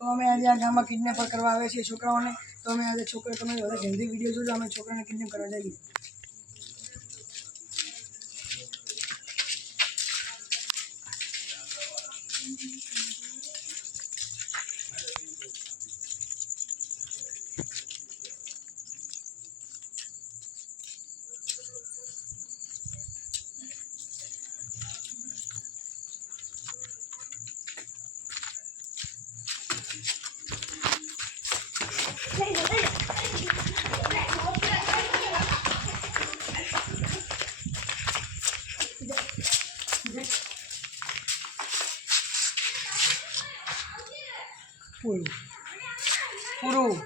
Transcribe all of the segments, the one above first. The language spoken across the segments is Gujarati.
તો અમે આજે આ ગામમાં કિડનેપ કરવા આવે છે છોકરાઓને. તો અમે આજે છોકરા તમે બધા જલ્દી વિડીયો જોજો. અમે છોકરાને કિડનેપ કરવા જઈએ. પૂરું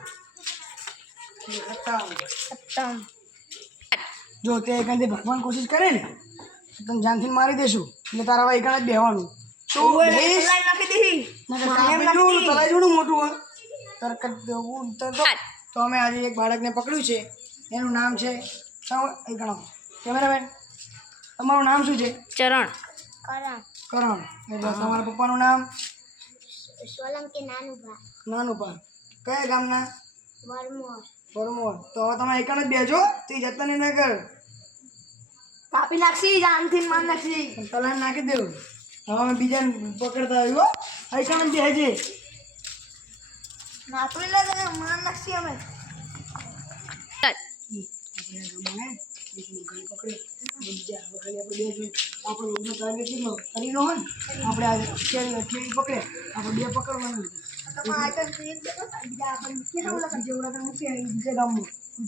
જો તે એકાંતે ભગવાન કોશિશ કરે ને તને જાનથી મારી દેશું. એટલે તારા ભાઈ એકણ જ બેહવાનું. તલાઈ મોટું હોય તો અમે આજે એક બાળકને પકડ્યું છે. એનું નામ છે ગણો કેમેરામેન. તમારું નામ શું છે? ચરણ. કરણ. એટલે તમારા પપ્પાનું નામ? સોલંકી નાનુભા. કયા ગામના? વરમોર. તો હવે તમે એકણ જ બેજો. તે જતા નહીં ના કર. કાપી નાખશી જાનથી માર નાખશી. તલાઈ નાખી દેવું. હવે અમે બીજાને પકડતા આવ્યો. એકણ જ બેજે. નાખી લે માર નાખશી અમે.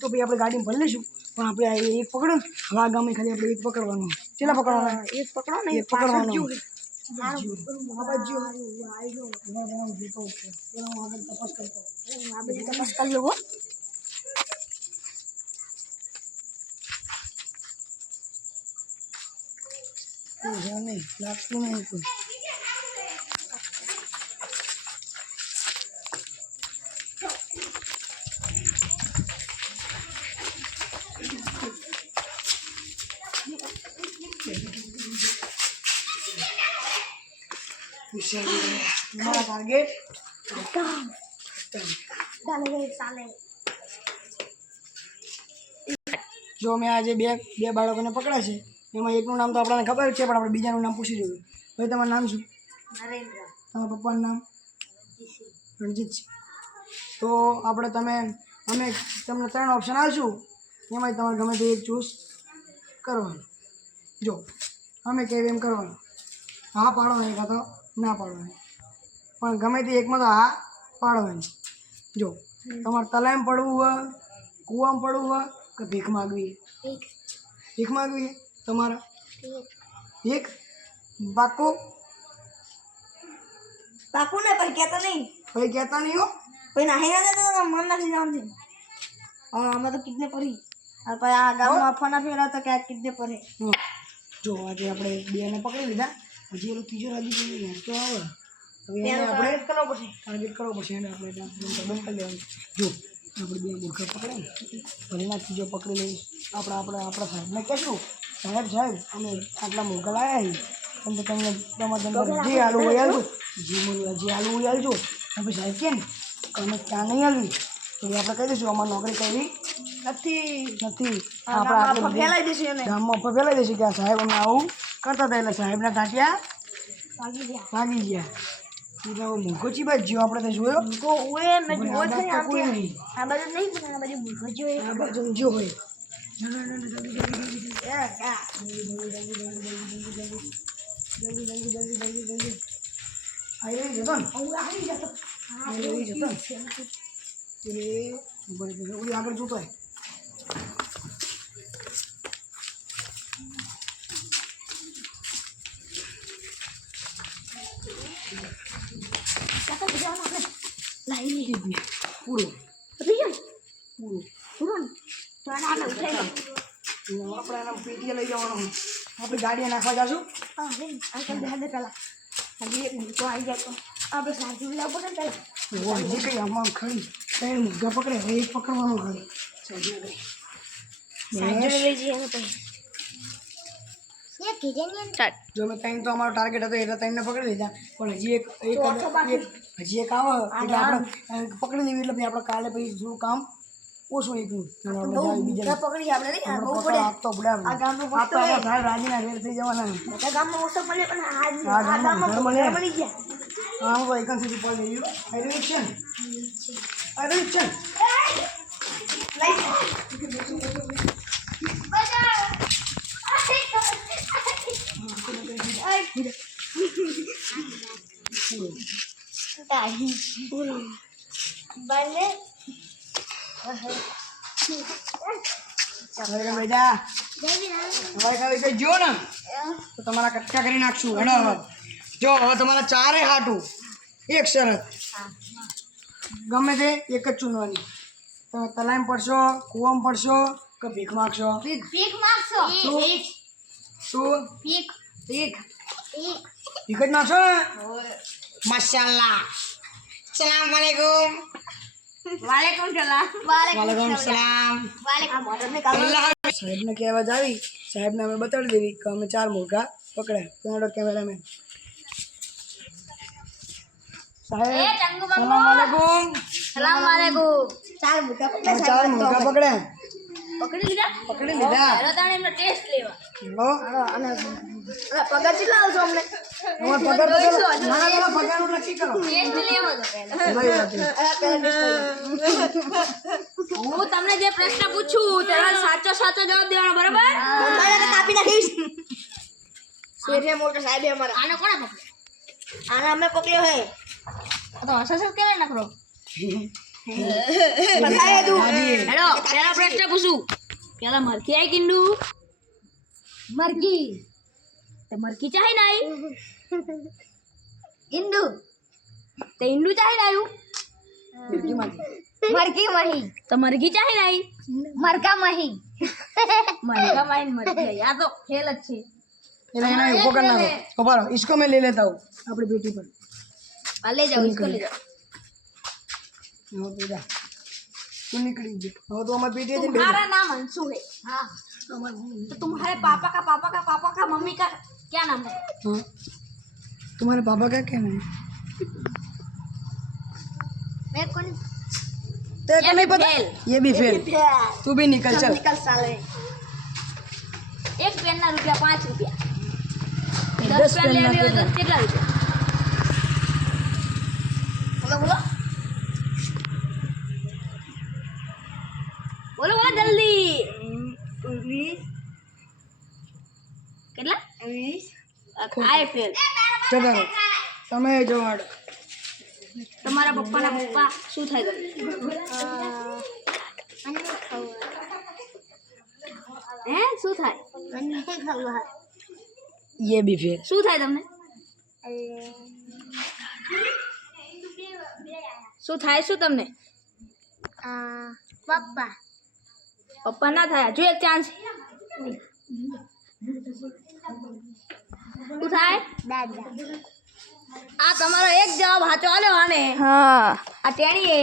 તો ભાઈ આપણે ગાડી ભરી લઈશું. પણ આપણે એક પકડો. હવે આ ગામે ખાલી આપણે એક પકડવાનું. કેટલા પકડવાના? એક પકડો ને એક પકડવાનું. તપાસ કરી લો. નહીં લાગતું નહીં કોઈ. તમારા ટાર્ગેટ જો મેં આજે બે બાળકોને પકડ્યા છે. એમાં એકનું નામ તો આપણને ખબર છે, પણ આપણે બીજાનું નામ પૂછી જોઈએ. ભાઈ તમારું નામ શું? નરેન્દ્ર. તમારા પપ્પાનું નામ? રણજીત છે. તો અમે તમને 3 ઓપ્શન આપીશું. એમાં તમારે ગમે તે એક ચૂઝ કરવાનું. જો અમે કહીએ એમ કરવાનું. હા પાડવાની કાં તો ના પાડવાની. પણ ગમે તે એકમાં તો હા પાડવાની. જો તમારે તલાઈમાં પડવું હોય, કૂવામાં પડવું હોય કે ભીખ માગવી? ભીખ માગવી તમારા એક પાકું ને પણ કહેતા નહીં. ભાઈ કહેતા નહીં હો. કોઈ નાહી ના જતો મન નાખી જવાનું છે. અમે તો કિડનેપ કરી. પછી આ ગામમાં ફોન આપેલા તો કે કિડનેપ કરે. જો આજે આપણે બેને પકડી લીધા. હજી એનો ત્રીજો રાજી તો આવે. હવે એને આપણે ટાર્ગેટ કરવો પડશે. એને આપણે બંધ કરી લેવાનું. જો આપણે 2 મૂર્ખા પકડે ને ભલે ના ત્રીજો પકડી લઈશ. આપણા સાહેબને કહેશું, સાહેબ અમે આટલા મૂર્ખા લાવ્યા છીએ. તમને તમારે જે આલુ હોય આલજો. જે આલુ હોય આલજો. પછી સાહેબ કે ને અમે ત્યાં નહીં આલવી તો આપણે કહી દઈશું અમારે નોકરી કરવી નથી. આપણે ફેલાઈ દઈશું એને. ગામમાં ફેલાઈ દઈશું કે આ સાહેબ અમે આવું કરતા હતા. એટલે સાહેબના ટાંટિયા ભાગી ગયા. એટલે મૂર્ખો ચી બાજુ જ્યો આપણે તો જોયો. આ બાજુ નહીં પણ આ બાજુ ભૂખો જોઈ. આ બાજુ જો હોય. આવી જતો ને આગળ જોતો હોય. પૂરો આપણે એના પેટીએ લઈ જવાનો. આપણે ગાડીએ નાખવા જશું. પેલા હજી એક મૂકો આવી જાય તો આપણે સાચું લાવવું પડે ને. હજી કંઈ આમાં ખરી 3 મુદ્દા પકડે. હવે એક પકડવાનું ખરી. સાચું લઈ જઈએ ને પછી ये कीजिए नहीं સ્ટાર્ટ. જો મેં ત્રણ તો અમારો ટાર્ગેટ હતો એટલે ત્રણને પકડી લીધા પણ હજી એક હજી એક આવે એટલે આપણે પકડી લેવી એટલે પછી આપણે કાલે પછી થોડું કામ ઓછું એકલું અને આપણે જાય બીજા પકડી આપણે નહીં, આ બહુ આપણે પડે. આપતો પડે આપણે. આ ગામનો આ તો આપણા સાહેબ રાજીના રેડ થઈ જવાના બધા ગામમાં ઓછો પડે પણ આ ગામમાં ગામમાં ઘર મળે. ઘર મળી ગયા. હા હું એકન સુધી પડી ગયું એડમિશન એડમિશન बने બેટા હવે ખાલી કઈ જો ને તો તમારા કટકા કરી નાખશું હેડો હવે જો હવે તમારા ચારે હાટું એક શરત ગમે તે એક જ ચૂનવાની તમે તલાઈમ પડશો કૂવામાં પડશો કે ભીખ માગશો भीख मांगो શું भीख ભીખ જ માગશો ને માશાલ્લાહ સલામ વાલેકુમ વાલેકુમ સલામ. વાલેકુમ સલામ वालेकुम અલ્લાહ સાહેબને કહેવા જાવી સાહેબને અમે બતાડી દેવી કે અમે ચાર મુર્ગા પકડ્યા તમારો કેમેરામેન સાહેબ સલામ વાલેકુમ સલામ વાલેકુમ. ચાર મુદ્દા અમે ચાર મુર્ગા પકડ્યા પકડી લીધા. પકડી લીધા પહેલો તાણે એમનો ટેસ્ટ લેવા. લો અને પગાર કેટલા આવશો અમને? તમારો પગાર તો ચલો ના ના પગારનું નક્કી કરો ટેસ્ટ લેવો તો પહેલા. લઈ રાખી હું તમને જે પ્રશ્ન પૂછું તેનો સાચો સાચો જવાબ દેવાનો, બરાબર? મને કાપી નાખીશ. શેઠે મોટો સાહેબ અમારા. આને કોણે પકડ્યો? આને અમે પકડ્યો હે. આ તો હસસ કેલા નકરો. બતાય તું. હાજી હેલો, પેલા પ્રશ્ન પૂછું. પેલા મરકી આઈ કિંડુ. મરકી. તે મરકી ચાહી ના આઈ? ઇંડુ. તે ઇંડુ ચાહી ના આયું? મરકી મહી. તો મરઘી ચાહી ના આઈ? મરકા મહી. મરકા મહી ને મરઘી આઈ. આ તો ખેલ જ છે. એટલે એના ઉપર કરી નાખો ઉભા રહો इसको मैं ले लेता हूँ अपनी बेटी पर આ લે જાઓ, इसको ले जाओ. हाँ बेटा तू निकली जी हाँ तो हमारी बेटी है जी, तुम्हारा नाम अंशु है. हाँ. बेटा तो तुम्हारे पापा का मम्मी का क्या नाम है? हाँ तुम्हारे पापा का क्या नाम है मैं कौन तेरे को नहीं पता फेल. ये भी फेल तू भी निकल चल निकल साले. एक पेन ना रुपया 5 रुपया. 10 10 पेन पेन ले ना लियो तो रुपया. કેટલા રૂપિયા? બોલો બોલો બોલો બોલો જલ્દી. 20 કેટલા? 20. આય ફેલ. चलो તમે જો હાડો તમારા પપ્પાના પપ્પા શું થાય તમને? હે શું થાય? ये भी फेल શું થાય તમને? શું થાય શું તમને? पापा પપ્પા ના થાય. જો એક ચાન્સ. શું થાય? दादा આ તમારો એક જવાબ સાચો આલ્યો આને. હા. આ ટેણીએ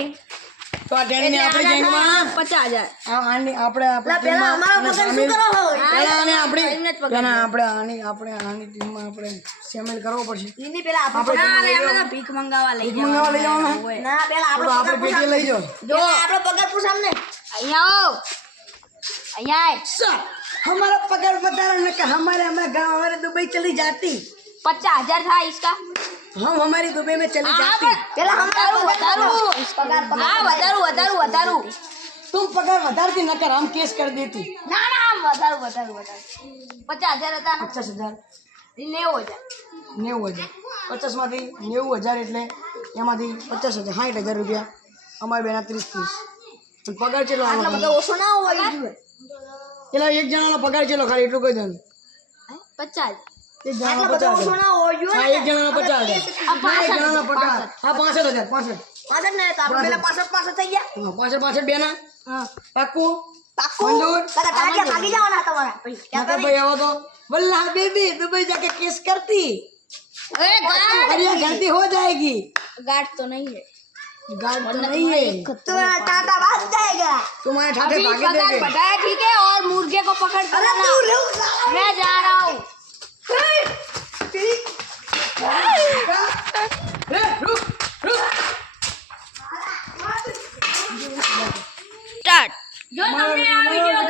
તો આ ટેણીને આપણે ગેંગમાં 50,000. આની આપણે આપણે પેલા અમારો પગાર શું કરો છો? પહેલા આને આપણે એમને જ પગાર. પહેલા આપણે આની ટીમમાં આપણે સામેલ કરવો પડશે એની પેલા આપણે અમે તો ભીખ મંગાવવા લઈ ભીખ મંગાવવા લઈ જવાના? જવાના. ના પેલા તો આપણે પેટી લઈ જાઓ જો આપણો પગાર પૂછામ ને. અહીંયા આવો. અહીંયા આય. सर हमारा पगार बता रहा ना कि हमारे गाँव हमारे दुबई चली जाती 50,000 था इसका. हम हमारी दुबई में चली હા, जाती પેલા વધારું હા વધારું तुम पगार વધારતી નકર हम केस कर देती ના ના આમ વધારું 50,000 હતા ને 50,000 90,000. 90,000 50 માંથી 90,000 એટલે એમાંથી 50,000 60,000 રૂપિયા અમારે બેના 30 પણ પગાર ચેલો આટલો બધો ઓછો ના હોય જોઈએ. પેલા એક જણાનો પગાર ચેલો ખાલી એટલું કહી દો 50,000. એક જણાનો આટલો બધો ઓછો 50,000 ના હોય જોઈએ. હા એક જણાનો 50,000 એક જણાનો 50,000 હા 65,000 65 પાછળ ને તો આપણે પેલા પાછળ થઈ ગયા. હા 65 બેના હા પાક્કું પાક્કું. મંજૂર કાકા ટાટિયા ભાગી જવાના તમારા. क्या कर भाई आओ तो वल्लाह बेबी दुबई जाके केस करती ए गार्ड अरे ये गलती हो जाएगी गार्ड तो नहीं है. गार्ड तो नहीं है तुम्हारा टाटा भाग जाएगा. तुम्हारे ठाठे अभी भागे पगार देंगे बढ़ाया ठीक है और मुर्गे को पकड़ कर लाना. मैं जा रहा हूँ. સ્ટાર્ટ. જો તમને આ વિડિયો